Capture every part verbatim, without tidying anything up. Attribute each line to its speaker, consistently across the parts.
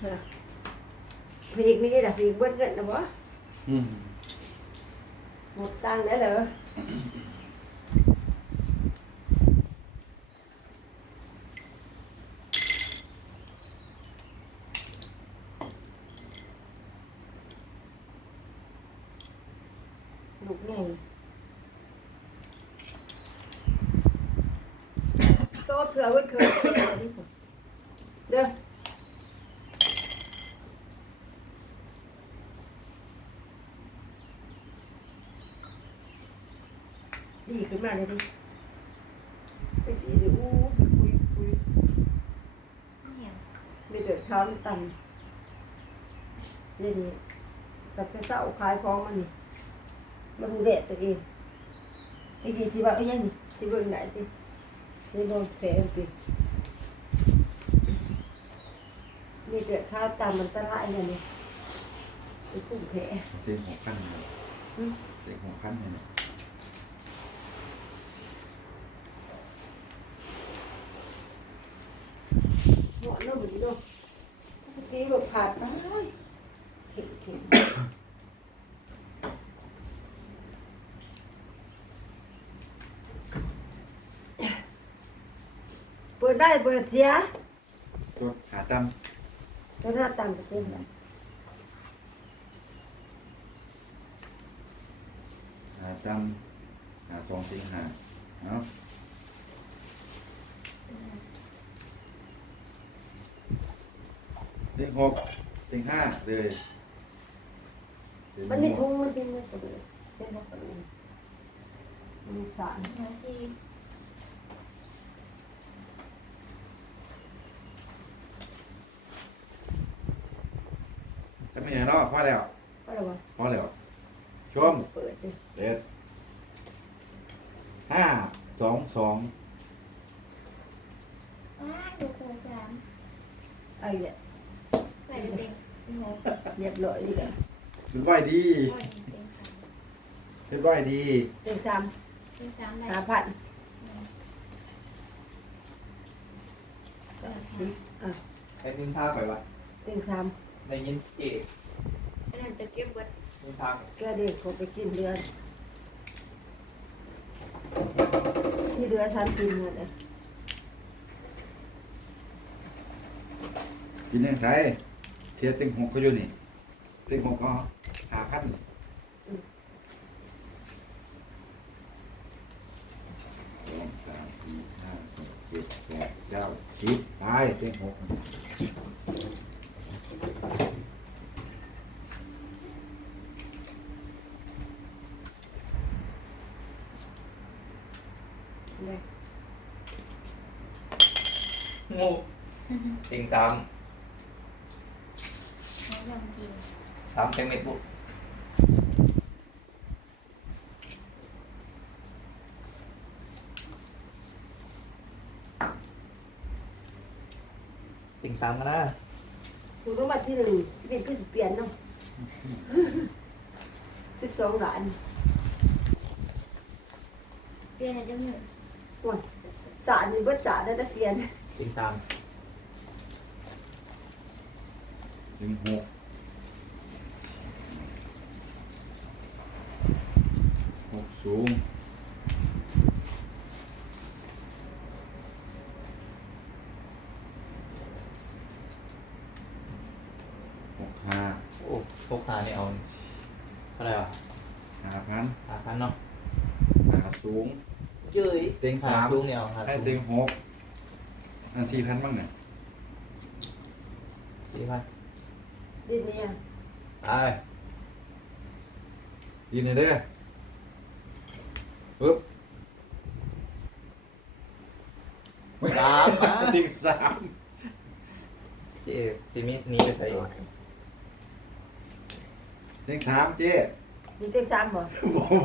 Speaker 1: พริกนี่แหละพริกเบิ้ลเกินนะบ่หมดตังค์ได้เหรอลูกใหญ่โซ่เผื่อไว้เคยเด้อดีขึ้นมาเลยดิไปดีดิอู้คุยคุยไม่เดือดเท้าตันนี่ดิกับกระเซ้าขายของมันนี่มาดูเด็ดตัวเองไอ้กี่สิบาทไอ้ยังนี่สิบเบิ้งไหนดินี่โดนแผลปิดนี่เดือดเท้าตันมันตะไลเนี่ยนี่ไอ้กุ้งแผล
Speaker 2: เต็งหัวขั้นเลยเต็งหัวขั้นเลย
Speaker 1: หัวเราเหมือนกันเมื่อกี้แบบขาดไปเข็มเข็มเปิดได้เปิดเสีย
Speaker 2: ตัวหาตั้ม
Speaker 1: ตัวหน้าตั้มก็เป็นแบบ
Speaker 2: หาตั้มหาสองสี่หาเนาะเต็งหกเต็งห้าเลย
Speaker 1: มันมีทุ่งมันเป็นมันก็เลยเป็นแบบนี้มันสาร
Speaker 3: มาสิ
Speaker 2: จะไม่เห็นเนาะพอแล้ว
Speaker 1: ก็แล้ววะ
Speaker 2: พอแล้วชม
Speaker 1: เปิดดิ
Speaker 2: เด็ดห้าสองสอง
Speaker 3: อ้าดูโครงการ
Speaker 1: ไอ้เนี่ย
Speaker 3: ใส่เต็งหก
Speaker 1: เรียบร้อยดีเลย
Speaker 2: เรียบร้อยดีเรียบร้อยดี
Speaker 1: เต็งสาม
Speaker 3: เต็งสาม
Speaker 1: ห้าพันสิอ่ะ
Speaker 4: ไอ้นินทาไปวะ
Speaker 1: เต็งสาม
Speaker 4: ในยินเก๋
Speaker 3: อันนั้นจะเก็บไว้
Speaker 4: นินทา
Speaker 1: แกเด็กเขาไปกินเดือนที่เดือนฉันกินหมดเลย
Speaker 2: กินยังไงเทียเต็งหกเขาอยู่นี่เต็งหกก็หาพันสองสามสี่ห้าหกเจ็ดแปดเก้าสิบไปเต็งหก
Speaker 4: งูติงสาม
Speaker 3: ให้ลองกิน
Speaker 4: สามเต็งเม็ดบุติงสามกันนะ
Speaker 1: คุณต้องมาที่หนึ่งสิบเอ็ดก็สิบเปลี่ยนเนาะสิบสองล้าน
Speaker 3: เปลี่ยนอะไรจังหนึ่ง
Speaker 1: ว้าสารมีบัตรจ่าได้แต่เปลี่ยน
Speaker 4: ติงสาม
Speaker 2: เต็งหกหกสูงหกห้า
Speaker 4: โอ้พกหาเนี่ยเอาเท่าไหร่วะ
Speaker 2: หาพัน
Speaker 4: หาพันเนาะ
Speaker 2: หาสูง
Speaker 4: เย้ย
Speaker 2: เต็งสาม
Speaker 4: สูงเนี่ยเอาหา
Speaker 2: ให้
Speaker 4: สูง
Speaker 2: เต็งหกอันสี่พันบ้างเนี่ย
Speaker 4: สี่พัน
Speaker 1: ดินเนี่ย
Speaker 4: ไป
Speaker 2: ยินเลยเด้อปึ๊บ
Speaker 4: สามนะ
Speaker 2: ติงสาม
Speaker 4: เจ๊จิมินี้ไปใส่
Speaker 2: ติงสามเจ๊
Speaker 1: มีเต็งสามบ่
Speaker 2: บ่บ่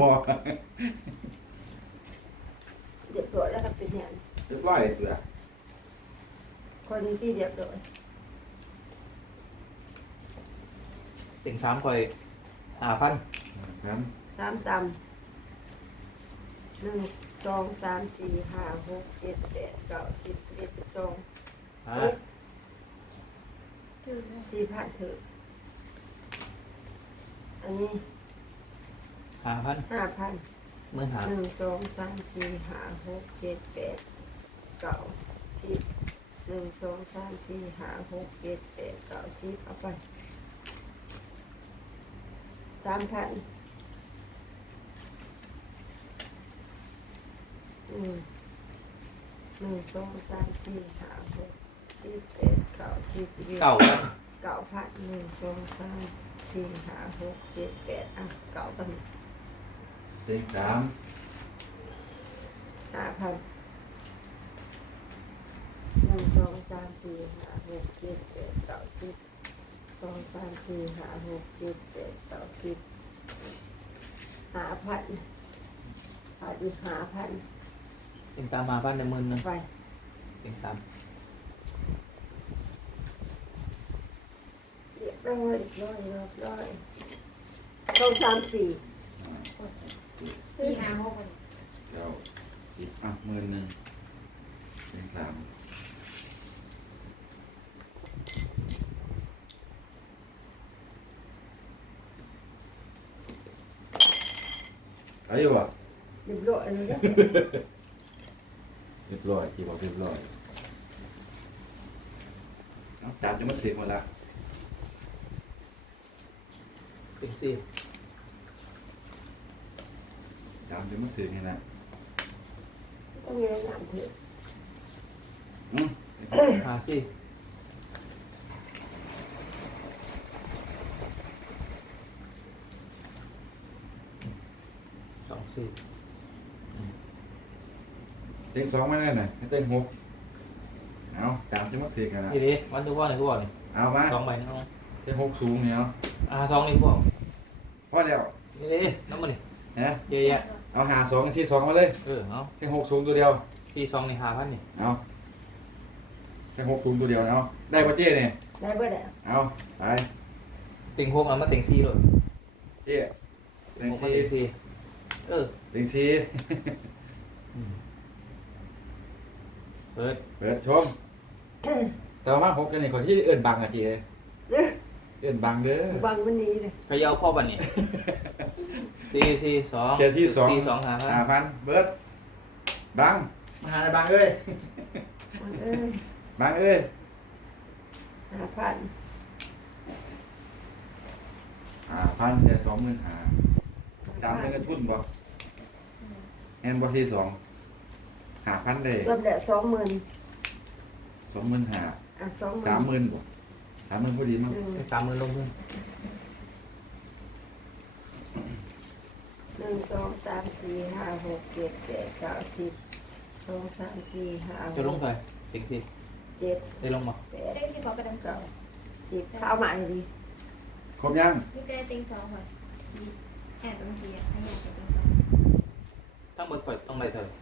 Speaker 1: เรียบร้อยแล้วก็เป็นเนี่ย
Speaker 2: เรียบร้อยเปลือก
Speaker 1: คนนี้ที่เรียบร้อย
Speaker 4: ติงสามคอยหาพัน
Speaker 2: ครับ
Speaker 1: สามตำหนึ่งสองสามสี่ห้าหกเจ็ดแปดเก้าสิบสิบเอ็ดสิบสอง
Speaker 4: ฮะ
Speaker 3: คือ
Speaker 1: สี่พันเถอะอันนี้
Speaker 4: ห้าพัน
Speaker 1: ห้าพัน
Speaker 4: หมื่นหา
Speaker 1: หนึ่งสองสามสี่ห้าหกเจ็ดแปดเก้าสิบหนึ่งสองสามสี่ห้าหกเจ็ดแปดเก้าสิบเอาไปสามพันอืมหนึ่งสองสามสี่ห้าหกเจ็ดแปดเก้าสิบสิบเอ็ด
Speaker 4: เก้าพัน
Speaker 1: เก้าพันหนึ่งสองสามสี่ห้าหกเจ็ดแปดอ่ะเก้าพัน
Speaker 2: เต็งสาม
Speaker 1: ห้าพันหนึ่งสองสามสี่ห้าหกเจ็ดแปดเก้าสิบสองสามสี่ห้าหกเจ็ดแปดเก้าสิบห้าพันขาดอีกห้าพัน
Speaker 4: เต็งตามมาพันในหมื่นหนึ่ง
Speaker 1: ไป
Speaker 4: เต็งสาม
Speaker 1: เรียบร้อยเรียบร้อยเรียบร้อยสองสามสี่
Speaker 2: ห้า
Speaker 3: สี่ห้าหกวัน
Speaker 2: เก้าสิบอ่ะหมื่นหนึ่งเต็งสามเอาอยู่บ่
Speaker 1: เรียบร้อยเลยนะ
Speaker 2: เรียบร้อยที่บอกเรียบร้อยเอาตามจะมาเสร็จหมดละ
Speaker 4: เต็งสี่
Speaker 2: ตามจะมาถึงนี่นะ
Speaker 1: ต้องมีอะไรงามเถอะ
Speaker 2: อืม
Speaker 4: ห้าสี่สองสี่
Speaker 2: เต็งสองไม่ได้หน่อยให้เต็งหกเอาตามจะมาถึงกันนะ
Speaker 4: ทีนี้วันทุกวันไหนทุกวันนี่
Speaker 2: เอามา
Speaker 4: สองใบนะน้อง
Speaker 2: เต็งหกสูงเนี่ยเอา
Speaker 4: อ่าสองนี่ทุกวัน
Speaker 2: พอแล้ว
Speaker 4: นี่น้ำมันนี่
Speaker 2: นะ
Speaker 4: เยอะแยะ
Speaker 2: เอาหาสองสี่สองมาเลย
Speaker 4: เออเอา
Speaker 2: เต็งหกสูงตัวเดียว
Speaker 4: สี่สองนี่ห้าพันนี่
Speaker 2: เอาเต็งหกสูงตัวเดียวเอาได้ป่ะเจ้เนี่ย
Speaker 1: ได้เบิดอ่ะ
Speaker 2: เอาไป
Speaker 4: เต็งหกเอามาเต็งสี่เลย
Speaker 2: เจ้
Speaker 4: เต็
Speaker 2: เต็
Speaker 4: ง
Speaker 2: ง
Speaker 4: หกมา
Speaker 2: สี่
Speaker 4: เต็งสี่เออ
Speaker 2: เต็งสี่
Speaker 4: อืมเปิด
Speaker 2: เปิดชมแต่ว่าหกกันนี่คนที่เอื่นบังอะเจ้เอื่นบังเด้อ
Speaker 1: บังมันนี้เลย
Speaker 4: เขย่าพ่อบันนี่สี่สี่สอง
Speaker 2: เจ้ที่สอง
Speaker 4: สี่สองหาพัน
Speaker 2: ห้าพันเบิร์ดบังมาหาอะไรบังเอ้ย
Speaker 1: บังเอ้ย
Speaker 2: บังเอ้ย
Speaker 1: ห้าพัน
Speaker 2: ห้าพันเสียสองหมื่นห้าตามเป็นกระทุนบ่แอนบ่ที่สองห้าพันเลย
Speaker 1: รอบแรกสองหมื่น
Speaker 2: สองหมื่นห้า
Speaker 1: อ่ะสองหมื่น
Speaker 2: สามหมื่นบ่สามหมื่นพอดีมั้ง
Speaker 1: หนึ่ง
Speaker 4: สามหมื่นลงทุน
Speaker 1: หนึ่งสองสามสี่ห้าหกเจ็ดแปดเก้าสิบสองสามสี่ห้าห
Speaker 4: จะลง
Speaker 1: ก
Speaker 4: เท่าไหร่เต็งสี่
Speaker 1: เจ็ด
Speaker 4: ได้ลงมา
Speaker 1: แปด
Speaker 3: เลขที่ขอกระดังเก่า
Speaker 1: เก้าสิบถ้าเอามาเลยดิ
Speaker 2: ครบยัง
Speaker 3: นี่ได้เต็งสองค่ะสี่แอบเป็นสี่อันนี้เป็นเต็งสอง
Speaker 4: ทั้งหมดปล่อยต้องได้เท่าไหร่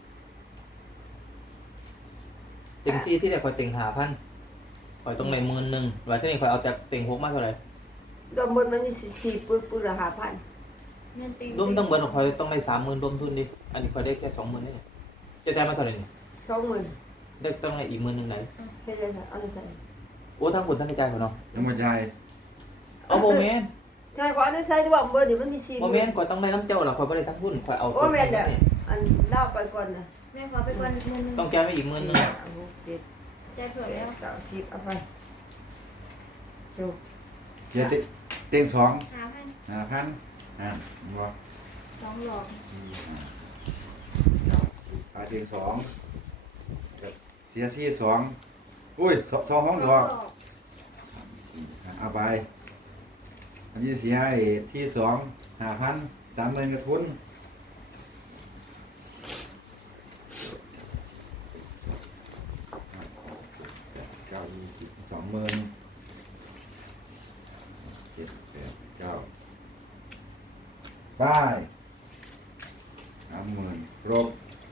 Speaker 4: เต็งสี่ที่แต่คอยเต็งหาพันคอยตรงไหนหมื่นหนึ่งว่าที่นี่คอยเอาจากเต็งหกมาเท่าไหร่
Speaker 1: รวมหมดมันมีสี่สี่ปึ๊บปึ๊บละห้าพัน
Speaker 3: เงินเต็ง
Speaker 4: รวมต้องเบิร์นคอยต้องได้สามหมื่นรวมทุนดิอันนี้คอยได้แค่สองหมื่นนี่จะได้มาเท่าไหร่นี่
Speaker 1: สองหมื่น
Speaker 4: ได้ต้องได้อีกหมื่นหนึ่งไหน
Speaker 1: เฮ็ดเลยค่ะเอาเลยใส่
Speaker 4: โอ้ทั้งผลทั้งกระจายเขาเนาะ
Speaker 2: ยังบ่จ่าย
Speaker 4: เอาโมเมนต์
Speaker 1: ใช่ขอเอาเลยใส่ดีกว่าเบอร์เดี๋ยวมันมีสี่ห
Speaker 4: โม
Speaker 1: มื่
Speaker 4: เม
Speaker 1: น
Speaker 4: นต์คอยต้องได้น้ำเจ้าหรอคอยไม่ได้ทั้งหุ้นคอยเอา
Speaker 1: โอ้แม่นเด้อ
Speaker 4: นี่
Speaker 1: อันเล่าไปก่อนนะ
Speaker 3: แม่ขอไปก่อนเงินหนึ่ง
Speaker 4: ต้องแก้ไปอีกหมื่นหนึ่ง
Speaker 1: ห้าหกเจ็ด
Speaker 3: ใจเผื่อ
Speaker 1: แป
Speaker 3: แล้
Speaker 1: ด
Speaker 3: ว
Speaker 1: เก้าสิบเอาไปจบ
Speaker 2: เจ้เต็งเต็งสอง
Speaker 3: ห้าพัน
Speaker 2: ห้าพันอ่าบ่
Speaker 3: สองหลอก
Speaker 2: ไปเต็งสองเสียที่สองอุ้ยสสองห้องดอกเอาไปอันนี้เสียไอ้ที่สองห้าพันสามหมื่นกระทุนเก้ายี่สิบสองหมื่นเจ็ดแปดเก้าป้ายสามหมื่นครบ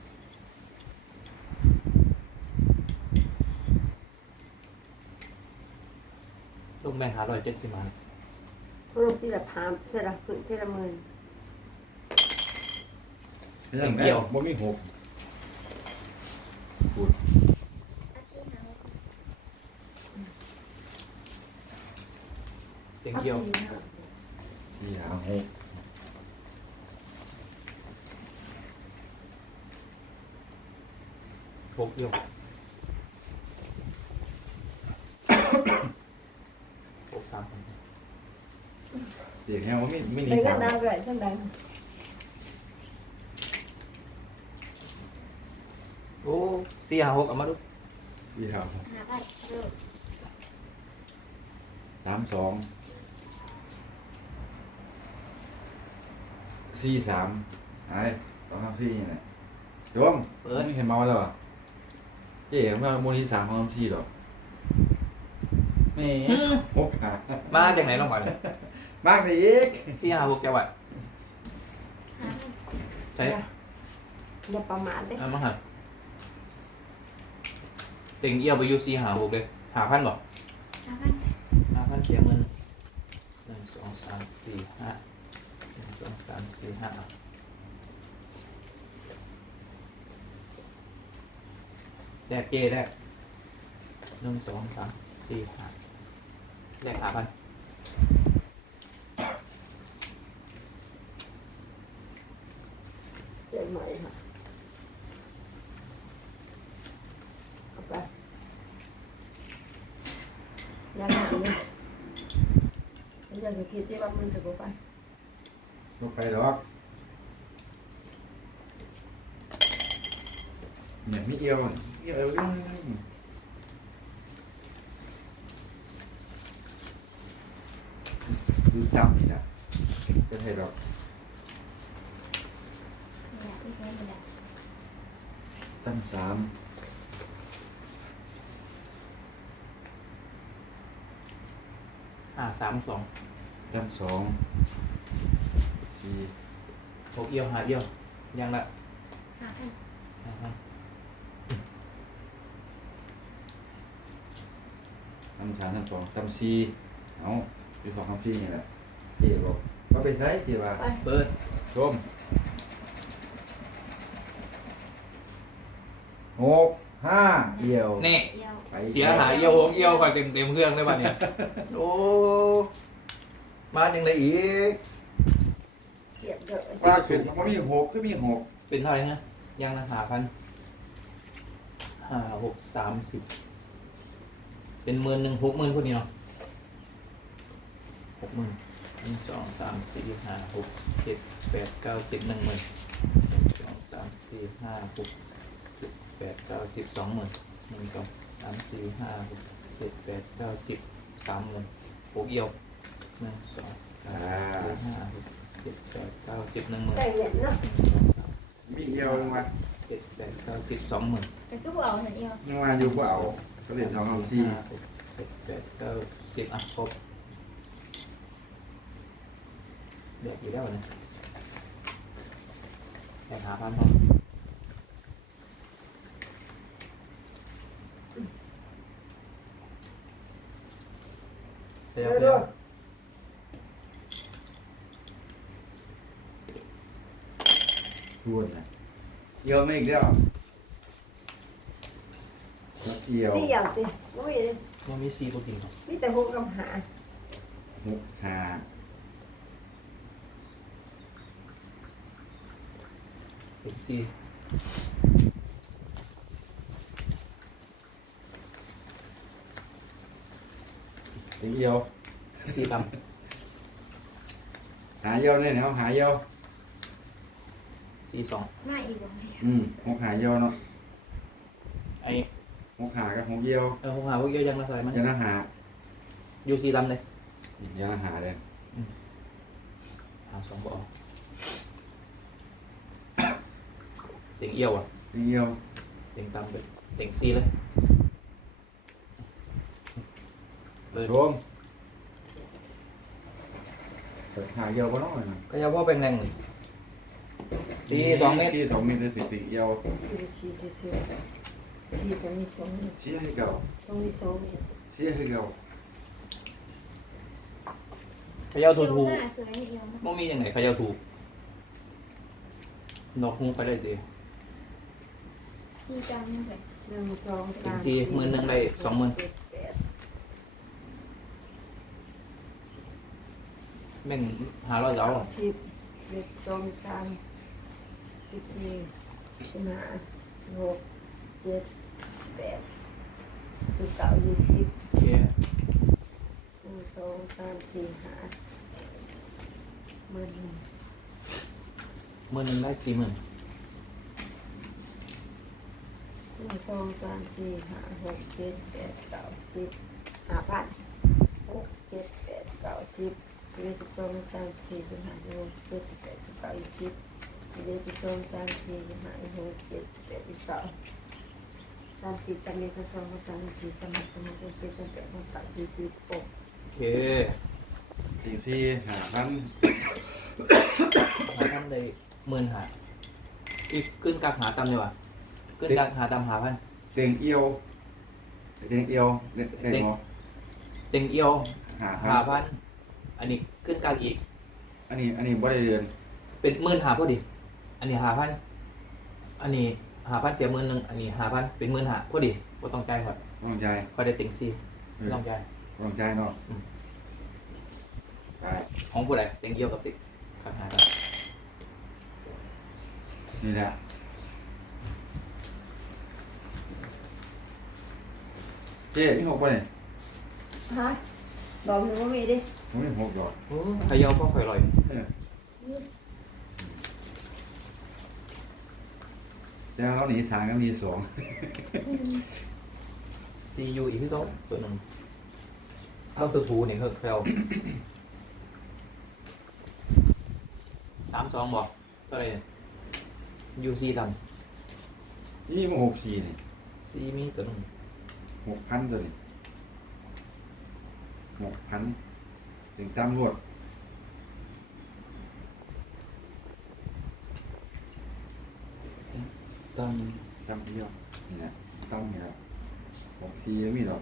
Speaker 4: ลงแบงค์หาร้อยเจ็ดสิบมา
Speaker 1: รวมที่ละพามที่ละพื้นที่ละหมื่น
Speaker 2: เรื่องเดียวบ่มีหกพูด
Speaker 3: อาชีพหาหก
Speaker 4: เต็งเอี่ยว
Speaker 1: สี่ห้า
Speaker 2: สี่หาหก
Speaker 4: หกเอี่ยวหกสาม
Speaker 2: เด็กแฮวไม่ไม่หนี
Speaker 1: เป็น
Speaker 2: สา
Speaker 1: เงิ
Speaker 2: ม
Speaker 1: นดาวด้วยช่างใด
Speaker 4: โอ้สี่หาหกเอามาดู
Speaker 2: สี่หาหก
Speaker 3: หาพันเริ่ม
Speaker 2: สามสองสี่สามไอ้สองสามสี่นี่แหละโยมเออนี่เห็นเมาแล้วอ่ะเจ๊เมื่อโมนี้สามของสามสี่หรอกแม่หกขา
Speaker 4: มาจากไหนลองก่อนเลย
Speaker 2: มากเลยอีก
Speaker 4: สี่หาหกจะไหว
Speaker 3: หาพัน
Speaker 4: ใช่
Speaker 1: อย่าประมาทเด้
Speaker 4: เอามาหันเต็งเอี่ยวไปอยูสี่หาหกเลยหาพันบอก
Speaker 3: หาพัน
Speaker 4: ห้าพันเสียเงินหนึ่งสองสามสี่ห้าหนึ่งสองสามสี่ห้าแลกเจแลกหนึ่งสองสามสี่ห้าแลกห้าพัน
Speaker 1: เจ็บใหม่ค่ะเอาไปยังไงเนี่ยมันจะคิดที่ว่ามันจะบ่ไป
Speaker 2: ลงไปดอกเนี่ยมีเอียวเอียวเรื่องดูจำนี่นะเป็นไงดอก
Speaker 3: เนี่ยที่ใช้ไม่ได้
Speaker 2: จำสาม
Speaker 4: ห้าสามสอง
Speaker 2: จำสองสี่
Speaker 4: หกเอี่ยวหาเอี่ยวยังละ
Speaker 3: หาพัน
Speaker 4: ห้าพัน
Speaker 2: จำสามจำสองจำสี่เอาดูสองจำสี่นี่แหละเจ๊บอกว่าไปใช้เจ๊ว่า
Speaker 1: ไป
Speaker 4: เปิด
Speaker 2: ชมหกห้าเอียว
Speaker 4: นี่
Speaker 3: เอี่ยว
Speaker 2: ไป
Speaker 4: เสียหายเอี่ยวหกเอี่ยวก่อนเต็มเต็มเครื่องได้ป่ะเนี่ยโอ้มาจังไดอีก
Speaker 1: เสียบเยอะ
Speaker 2: ว่าขึ้นมันมีหกคือมีหก
Speaker 4: เป็นเท่าไหร่ฮะยังละหาพันห้าหกสามสิบเป็นหมื่นหนึ่งหกหมื่นคนนี้เนาะหกหมื่นหนึ่งสองสามสี่ห้าหกเจ็ดแปดเก้าสิบหนึ่งหมื่นหนึ่งสองสามสี่ห้าหกเจ็ดแปดเก้าสิบสองหมื่นหนึ่งสองสามสี่ห้าหกเจ็ดแปดเก้าสิบสามหมื่นหกเอี่ยวหนึ่งสองสามสี่ห้าหกเจ็ดแปดเก้าสิบหนึ่งหมื่น
Speaker 1: ได้เงินเนาะ
Speaker 2: มีเอียวลงมา
Speaker 4: เจ็ดแปดเก้าสิบสองหมื่น
Speaker 3: แต่คือเอาเห็นเอี่ยว
Speaker 2: ลงมาอยู่ก็เอาก็เหรียญทองเอาที่
Speaker 4: ห้าหกเจ็ดแปดเก้าสิบอ่ะครบเด็กอยู่แล้วนะแอบหาพันพอเดี๋ยว
Speaker 1: เร็
Speaker 4: เดี๋ยว ว
Speaker 2: ทวนนะเอียวไม่อีกแล้วแล้วเอียว
Speaker 1: นี่อย่างสิไม่มีเลย
Speaker 4: มันมีซีโปรตีนครับ
Speaker 1: มีแต่หกกับหา
Speaker 2: หกห้า
Speaker 4: เป็นซี
Speaker 2: ตีเอียว
Speaker 4: ซีด
Speaker 2: หาเอียวเนี่ยเนาะหาเอียว
Speaker 4: ำซีสอง
Speaker 3: มาอีกบ่
Speaker 2: อืมหกหาเอียวเนาะ
Speaker 4: ไอ้
Speaker 2: หกหากับหกเอียว
Speaker 4: เออผมหาพวกเยอะยังละใส่มัน
Speaker 2: ยันหา
Speaker 4: ยูซีดำเลย
Speaker 2: ยันหาเลย
Speaker 4: หาสองบอเต็งเอี่ยวอ่ะ
Speaker 2: ตีเอียว
Speaker 4: เต็งตำไปเต็งซีเลยเลย
Speaker 2: ชมเปิดหาเอียวก็น้อยนะ
Speaker 4: ก็จะว่าเป็นแรงเลยซีสองเมตร
Speaker 2: สี่สองเมตรเลยสิตีเอียว
Speaker 1: สี่สี่สี่สี่สี่จะมีสองเมตร
Speaker 2: เชี่ยให้เก่า
Speaker 1: ต้องมีสองเมตร
Speaker 2: เชี่ยให้เก่า
Speaker 4: เขย่าถู
Speaker 3: เอี่ยว
Speaker 4: ถู
Speaker 3: หน้าสวยเอี่ยว
Speaker 4: ไม่มีอย่างไหนเขย่าถูนอกหูไปเลยสิ
Speaker 3: คือจังเลย
Speaker 1: หนึ่งสองสาม
Speaker 4: สี่หมื่นหนึ่งได้สองหมื่น
Speaker 1: เจ็ดแปด
Speaker 4: แม่งหาร้อยเอา
Speaker 1: สิบเอ็ดสองสามสิบสี่สิบห้าสิบหกเจ็ดแปดสิบเก้ายี่สิบ
Speaker 4: โอเค
Speaker 1: หนึ่งสองสามสี่ห้าหมื่นหนึ่ง
Speaker 4: หมื่นหนึ่งได้สี่หมื่น
Speaker 1: หนึ่งสองสามสี่ห้าหกเจ็ดแปดเก้าสิบห้าพันหกเจ็ดแปดเก้าสิบสิบเอ็ดสิบสองสามสี่สิบห้าสิบหกเจ็ดสิบแปดสิบเก้ายี่สิบสิบเอ็ดสิบสองสามสี่สิบห้าสิบหกเจ็ดแปดสิบเก้าสามสิบสามเอ็ดสามสองสามสี่สามห้าสามหกสามเจ็ดสามแปดสามเก้าสี่สิบหก
Speaker 4: โอเค
Speaker 2: สี่สี่หาพัน
Speaker 4: หาทำได้หมื่นหาอีกขึ้นกากหาตำดีกว่าขึ้นกากหาตำหาพัน
Speaker 2: เต็งเอียวเต็งเอียวได้ได้บ่
Speaker 4: เต็งเอียว
Speaker 2: หา
Speaker 4: หา
Speaker 2: พั
Speaker 4: พั
Speaker 2: น
Speaker 4: นอันนี้ขึ้นกากอีก
Speaker 2: อันนี้อันนี้บ่ได้เดือน
Speaker 4: เป็นหมื่นหาพอดี อันนี้หาพันอันนี้หาพันเสียหมื่นหนึ่งอันนี้หาพันเป็นหมื่นหาพอดีก็ต้องใจายก่อน
Speaker 2: ต้องใจ
Speaker 4: ก็ได้เต็งสี่
Speaker 2: เออ
Speaker 4: ต้องใจาย
Speaker 2: ต้องใจเนาะ
Speaker 4: ของผู้ใดเต็งเอียวกับเต็งกากหาครับ
Speaker 2: นี่แหละเจ๊นี่หกไปเนี่ย
Speaker 1: ฮะบอกหนูว่ามีดิ
Speaker 2: ผมไม่หกหรอก
Speaker 4: โอ้ขยาวพ่อข่อยลอย
Speaker 2: เออแต่ว่าเราหนีสามก็มีสอง
Speaker 4: ซียูอีกที่โต๊ะตัวหนึ่งเข้าตัวทูนี่เขาเขาสามสองบอกเท่าไหรเนี่ยยูซีต่
Speaker 2: นี่มันหกสี่นี่
Speaker 4: ำซีมีตัวหนึ่ง
Speaker 2: หกพันตัวนี่หกพันถึงตามรวด
Speaker 4: ตอน
Speaker 2: ตามเดียวนี่แหละต้องนี่แหละหกสี่ไม่มีหรอก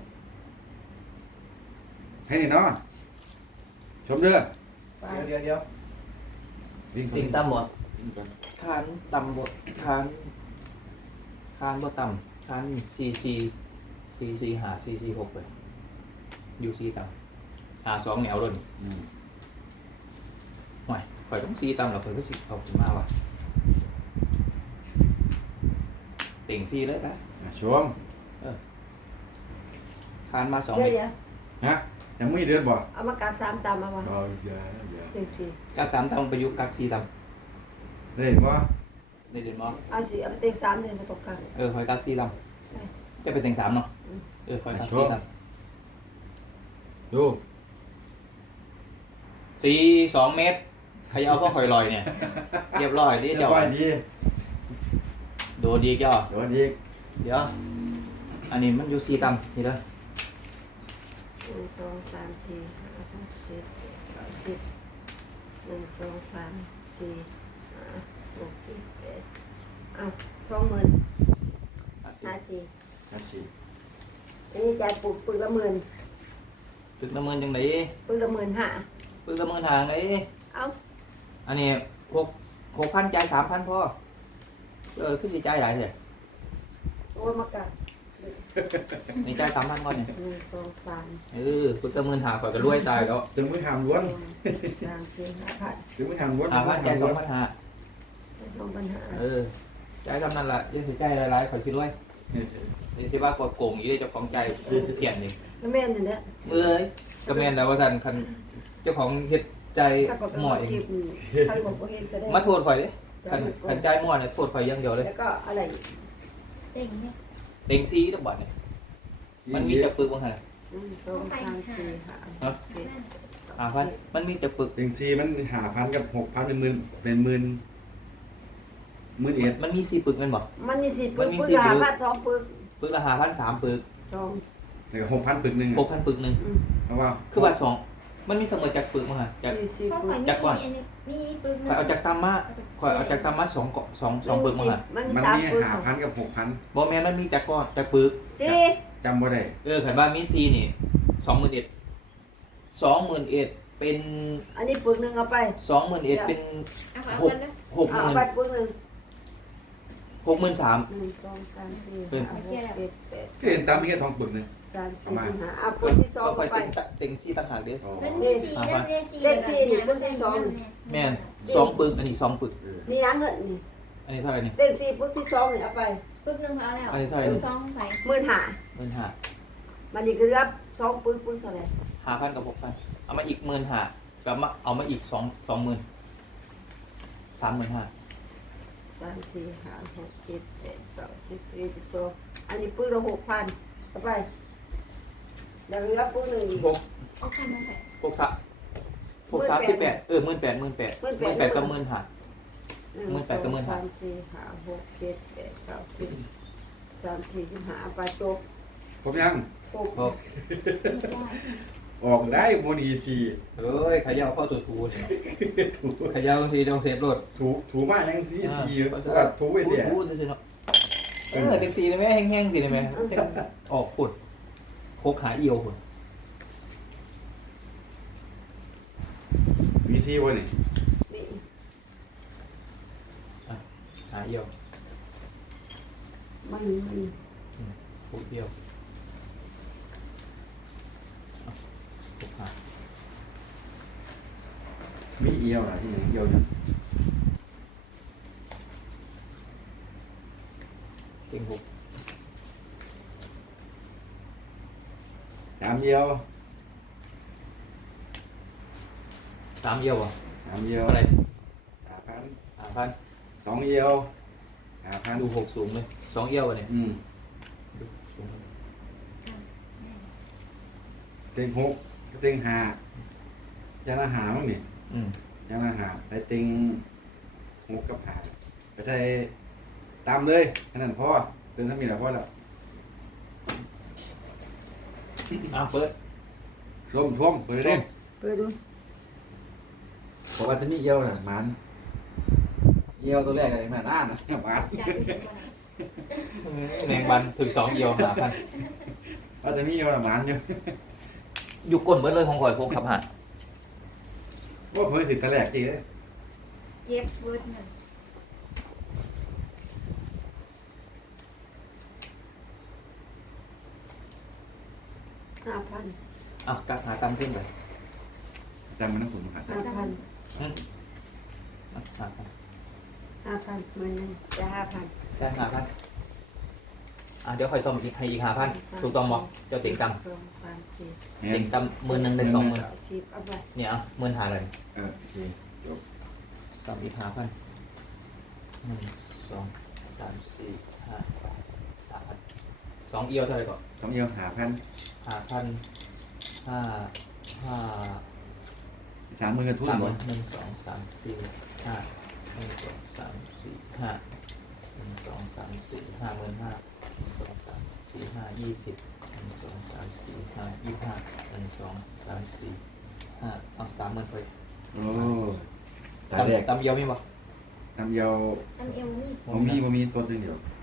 Speaker 2: ให้นี่เนาะชมเด้อ
Speaker 1: ไป
Speaker 4: เดี๋ยวเดี๋ยว
Speaker 2: วิ่ง
Speaker 4: ติงต่ำบ่
Speaker 2: วิ่งก่อน
Speaker 4: คานต่ำบ่คานคานบ่ต่ำคานซีซีซีซีหาซีซีหกเลยยูซีต่ำหาสองแนวเลย
Speaker 2: อืม
Speaker 4: ห่วยข่อยต้องซีต่ำหรอข่อยก็สิเอาขึ้นมาว่ะติ่งซีเลยปะ
Speaker 2: อ่ะชม
Speaker 4: คานมาสอง
Speaker 1: เดี๋ยว
Speaker 4: เมตร
Speaker 1: เดี๋ยว
Speaker 2: ฮะยังไม่เดือนบ่
Speaker 1: เอามากากสามตำเอามา
Speaker 2: เอาอย่าอย่า
Speaker 1: หนึ่งสี่
Speaker 4: กักสามต่ำไปอยุกักซีต่
Speaker 2: ได้บ่
Speaker 4: ำได้เด่นบ่
Speaker 1: เอาสิเอาไปเต็งสามเดือนมาตกกัน
Speaker 4: เออข่อยกักซีต่ำจะไปติ่งสามเนาะเออข่อยกักซีต่ำ
Speaker 2: ดู
Speaker 4: สี่สองเมตรใครเอาพ่อข่อยลอยเนี่ยเรียบร้อยดิ
Speaker 2: เรีย
Speaker 4: เจ้า
Speaker 2: บร้อยดี
Speaker 4: โดนดีเจ้า
Speaker 2: เดี๋ยวดี
Speaker 4: เดี๋ยวอันนี้มันอยู่สี่ต่ำนี่เด้อ
Speaker 1: หนึ่งสองสามสี่ห้าหกเจ็ดแปดเก้าสิบหนึ่งสองสามสี่ห้าหกเจ็ดแปดเอาสองหมื่นห้าสี่
Speaker 2: ห้าสี่
Speaker 1: อันนี้จ่ายปลูกปึกละหมื่น
Speaker 4: ปึกละเมินจังได
Speaker 1: ปึกละหมื่นห้า
Speaker 4: ปึกละเมินห่างได
Speaker 1: เอา
Speaker 4: อันนี้หกหกพันจ่ายสามพันพ่อเออขึ้นสิจ่ายหลายเถอะ
Speaker 1: โอ้ยมากะ
Speaker 4: นี่จ่ายสามพันก่อนเนี่ย
Speaker 1: หนึ่งสองสาม
Speaker 4: เออปึกละเมินห่างข่อยก็รวยตายแล้ว
Speaker 2: ถึงไม่ทำล้วน
Speaker 1: สามสี่ห้าพัน
Speaker 2: ถึงไม่ทำล้วน
Speaker 4: ห้าพันจ่ายสองพันห้า
Speaker 1: สองพันห้า
Speaker 4: เออจ่ายทำนั่นละยังสิจ่ายหลายๆข่อยสิรวยนี่สิว่ากดโกงอีได้เจ้าของใจเขียนนี่
Speaker 1: แล้วแม่นเดี๋ยวนี้
Speaker 4: เอ้ยก็แม่นแล้วว่าซั่นคันเจ้าของเฮ็ดใจ
Speaker 1: ถ้าบอก
Speaker 4: หมอ
Speaker 1: ว่า
Speaker 4: เอง
Speaker 1: เก็บถ้าบอกว่าเห็นจะได้
Speaker 4: มาโทษข่อยเด้คันคันใจหมอเนี่ยโทษข่อยอย่างเดียวเลย
Speaker 1: แล้วก็อะไรอีก
Speaker 3: เต็งเนี่ย
Speaker 4: เต็งซีต้องบัดเนี่ยมันมีแต่ปึกบ่หั่น
Speaker 1: หนึ่งสองสามสี่ห้าหกเจ็ด
Speaker 4: ห้าพันมันมีแต่ปึก
Speaker 2: ถึงสี่มันหาพันกับหกพันเป็นหมื่นเป็นหมื่นหมื่นเอ็ด
Speaker 4: มันมีสี่ปึกแม่นบ่
Speaker 1: มันมีสิบ
Speaker 4: มั
Speaker 1: ปึ
Speaker 4: น
Speaker 1: ก
Speaker 4: มี
Speaker 1: ปึก
Speaker 4: สิบ
Speaker 1: ละ
Speaker 4: ปึก
Speaker 1: พันสองปึก
Speaker 4: ปึกละห้าพันสามปึก
Speaker 1: สอง
Speaker 2: แล้วก็หกพันปึกหนึ่ง
Speaker 4: หกพันปึกหนึง
Speaker 1: อืม
Speaker 2: เพราะว่า
Speaker 4: คือว่าสองมันมีเสมอจากปึกบ่หั่นจาก
Speaker 1: สี่สิบ
Speaker 3: เพราะ
Speaker 1: ปึ
Speaker 3: ข่อก ย
Speaker 4: จักก่อน
Speaker 3: มีอันนึงมีมีปึกหนึ
Speaker 4: ข่อยเอาจากตามมาข่อยเอาจากตามมาสองเกาะสองสองปึกมาหั่น
Speaker 1: มันมี
Speaker 2: มัน
Speaker 1: สาม
Speaker 2: มี
Speaker 1: ปึก
Speaker 2: หาพันกับหกพัน
Speaker 4: บ่แม่นมันมีจากก้อนจากปึก
Speaker 1: สี่
Speaker 2: จำบ่ได้
Speaker 4: เออคันว่ามีสี่นี่สองหมื่นเอ็ดสองหมื่นเอ็ดเป็น
Speaker 1: อันนี้ปึกหนึ่งเอาไป
Speaker 4: สองหมื่นเอ็ดเป็น
Speaker 3: เอาขอเอา
Speaker 4: หก
Speaker 3: เงินด้วย
Speaker 4: หกห
Speaker 1: เอา
Speaker 4: มื่น
Speaker 1: ไปปึกหนึ่ง
Speaker 4: หกหมื่นสาม
Speaker 1: หนึ่งสองสามสี่
Speaker 4: เป็น
Speaker 1: ห้าหกเจ็ดแปด
Speaker 2: ก็เห็นตามมีแค่สองปึกเนี่ย
Speaker 1: สามสี่สี่ห้าเอาปุ๊บที่สอง
Speaker 4: ก็คอย
Speaker 1: ไป
Speaker 4: เต็งตะเต็งซี่ต่างหากเด้อ
Speaker 2: อ๋อ
Speaker 3: มันมีสี่มันมีสี่
Speaker 1: เลขสี่นี่เพิ่งที่สอง
Speaker 4: แม่นสองปึกอันนี้สองปึก
Speaker 2: เออ
Speaker 1: นี่นะเงินนี่
Speaker 4: อันนี้เท่าไหร่นี่
Speaker 1: เต็งสี่ปุ๊บที่สองนี่เอาไป
Speaker 3: ปึ๊กหนึ่งเอาแล้ว
Speaker 4: อันนี้เท่าไหร่
Speaker 3: ปึ๊ก
Speaker 4: นี่
Speaker 3: สองไป
Speaker 1: หมื่นห้า
Speaker 4: หมื่นห้า
Speaker 1: มันนี่ก็รับสองปุ๊บปุ๊บเท่าไหร่
Speaker 4: ห้าพันกับหกพันเอามาอีกหมื่นห้ากับมาเอามาอีกสองสองหมื่นสามหมื่นห้า
Speaker 1: สามสี่ห้าหกเจ็ดแปดเก้าสิบสี่สิบสองอันนี้ปุ๊บละหกพันเอาไปแล้วรับปุ๊บหนึ่งอีก
Speaker 4: หก
Speaker 3: เอาคันมาใส่
Speaker 4: หกสามหกสามสิบแปดเออหมื่นแปดหมื่นแปดหมื่นแปดกับหมื่นห้า
Speaker 1: หนึ่ง
Speaker 4: หมื่นแปดกับหมื่น
Speaker 1: สอง
Speaker 4: ห้า
Speaker 1: สามสี่ห้าหกเจ็ดแปดเก้าสิบสามสี่สิบห้าเอาไปจบ
Speaker 2: ครบยัง
Speaker 1: หก
Speaker 4: โอ้
Speaker 2: ออกได้โมดีที
Speaker 4: เอ้ยเขย่าเข้าตัวทูเนี่ย
Speaker 2: ถู
Speaker 4: เขย่าทีต้องเซฟรถ
Speaker 2: ถูถูมากยังทีทีว่าถูไอ้เดีย
Speaker 4: ทูทูเนาะเออเด็กสีได้ไหมแห้งๆสีได้ไหมออกปุดโคกขาเอียวพุ่น
Speaker 2: มีซีวันนี้
Speaker 1: นี่
Speaker 4: ขาเอียว
Speaker 1: มันมัน
Speaker 4: โคกเอียวโคกขา
Speaker 2: มีเอียวนะที่หนึ่งเอียวเนี่ย
Speaker 4: เก่งหก
Speaker 2: สามเอียว
Speaker 4: สามเอียวอ่ะ
Speaker 2: สามเอียว
Speaker 4: เท่าไหร่
Speaker 2: ห้าพัน
Speaker 4: ห้าพัน
Speaker 2: สองเอียวห้าพัน
Speaker 4: ดูหกสูงเลยสองเอียวเนี่ย
Speaker 2: อืม
Speaker 4: ดูสูง
Speaker 2: เต็งหกเต็งห้าจานอาหารมั้งนี่
Speaker 4: อืม
Speaker 2: จานอาหารไปเต็งหกกับห้าไปใส่ตามเลยแค่นั้นพอเติมถ้ามีแล้วพอแล้ว
Speaker 4: อ่ะเปิด
Speaker 2: ชมชมเปิดเลย
Speaker 1: เปิดดู
Speaker 2: บอกว่าจะมีเอียวน่ะมันเอียวตัวแรกอะไรมาอ่านนะมัน
Speaker 3: จับอีกคน
Speaker 4: แมงวันถึงสองเอียวห้าพัน
Speaker 2: ว่าจะมีเอียวน่ะมันอยู่
Speaker 4: อยู่ก้นเบิดเลยของข่อยพกขับหา
Speaker 2: ว่าเพิ่งสิตัวแรกจริงเลย
Speaker 3: เก็บเวิร์ดหนึ่ง
Speaker 1: ห้าพัน
Speaker 4: อ่ะกักหาตามขึ้นไป
Speaker 2: จำมันต้องผมหา
Speaker 1: ห้าพัน
Speaker 4: อืมอ่ะหาพัน
Speaker 1: ห้าพันหมื่นหนึ่งจะห้าพัน
Speaker 4: ได้หาพันอ่ะเดี๋ยวคอยซ่อมอีกให้อีกหาพันถูกต้องบ่เจ้าเต็งต
Speaker 1: สองสามสี่
Speaker 2: แม่
Speaker 4: ำเต็
Speaker 2: น
Speaker 4: งตำหมื่นหนึ่งได้สองหมื่น
Speaker 1: เก้าสิบเอาไป
Speaker 4: เนี่ยอ่ะหมื่นหาเลย
Speaker 2: เออโอเคจบ
Speaker 4: ซ่อมอีกหาพันหนึ่งสองสามสี่ห้าสามพันสองเอียวเท่าไหร่ก่อน
Speaker 2: สองเอียวหาพัน
Speaker 4: หาพันห้าห้า
Speaker 2: สามหมื่นกันทุน
Speaker 4: สาม
Speaker 2: หมด
Speaker 4: หนึ่งสองสามสี่ห้าหนึ่งสองสามสี่ห้าหนึ่งสองสามสี่ห้าหมื่นห้าหนึ่งสองสามสี่ห้ายี่สิบหนึ่งสองสามสี่ห้ายี่ห้าหนึ่งสองสามสี่ห้าเอาสามหมื่นไป
Speaker 2: โอ้ตาแรก
Speaker 4: ตำตำเยียวมีบ่
Speaker 2: ทำเอียว
Speaker 3: อันเอวนี่
Speaker 2: ผมมีผมมีตัวหนึงเดียว
Speaker 4: อ